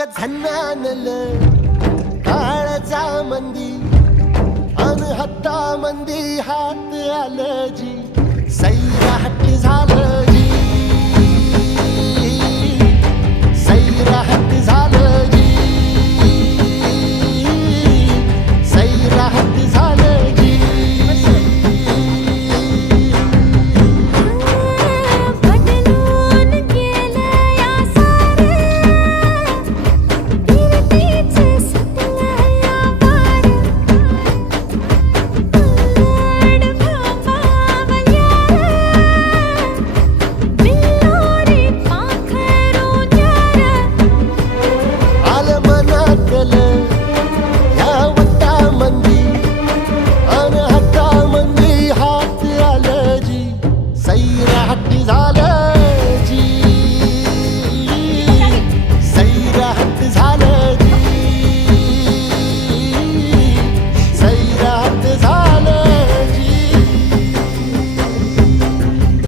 ग झन्नानल काळजा मंदी अन हत्ता मंदी हात आलं जी सैरा हट्टी झालं जी सैरा हट्टी